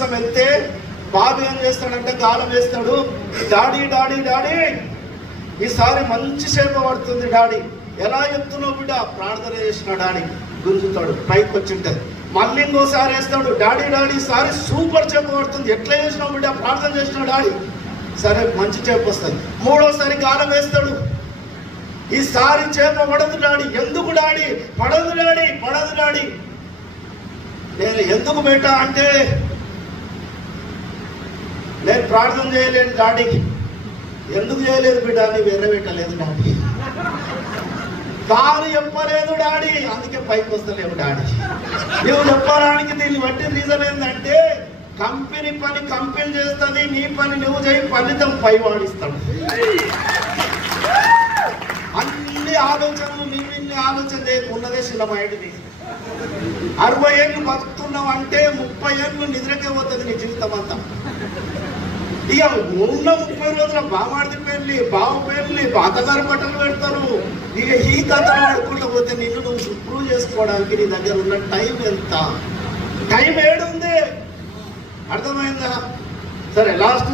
కోసం వెళ్తే బాబు ఏం చేస్తాడంటే గాలం వేస్తాడు, డాడీ డాడీ డాడీ ఈసారి మంచి చేప పడుతుంది డాడీ. ఎలా చెప్తున్నావు బిడ్డ? ప్రార్థన చేసిన డాడీ గుంజుతాడు, పైకి వచ్చింటది. మళ్ళీ ఇంకోసారి వేస్తాడు, డాడీ డాడీ ఈసారి సూపర్ చేప పడుతుంది. ఎట్లా చేసినావు బిడ్డ? ప్రార్థన చేసిన డాడీ. సరే మంచి చేప వస్తుంది. మూడోసారి గాలం వేస్తాడు, ఈసారి చేప పడదు డాడీ. ఎందుకు డాడీ? పడదు డాడీ, పడదు డాడీ. నేను ఎందుకు బేటా అంటే, నేను ప్రార్థన చేయలేను డాడీకి. ఎందుకు చేయలేదు బిడ్డ? నీ వేరే పెట్టలేదు డాడీ. కారు చెప్పలేదు డాడీ, అందుకే పైకి వస్తలేవు డాడీ. నువ్వు చెప్పడానికి దీన్ని బట్టి రీజన్ ఏంటంటే, కంపెనీ పని కంపెనీ చేస్తుంది, నీ పని నువ్వు చేయి, ఫలితం పై వాడిస్తాడు. అన్ని ఆలోచనలు నీవిన్ని ఆలోచన చేయకున్నదే శిలమైంది. 60 ఏళ్ళు బతుకుతున్నావు అంటే 30 ఏళ్ళు నిద్రకే పోతుంది నీ జీవితం అంతా. ఇక ఉన్న 30 రోజుల బామాడిది పెళ్ళి, బావ పెళ్ళి, అత్తగారు బట్టలు పెడతారు. ఇక ఈ కథలు ఆడుకుంటూ పోతే నిన్ను నువ్వు ఇంప్రూవ్ చేసుకోవడానికి నీ దగ్గర ఉన్న టైం ఎంత? టైం ఏడుంది? అర్థమైందా? సరే లాస్ట్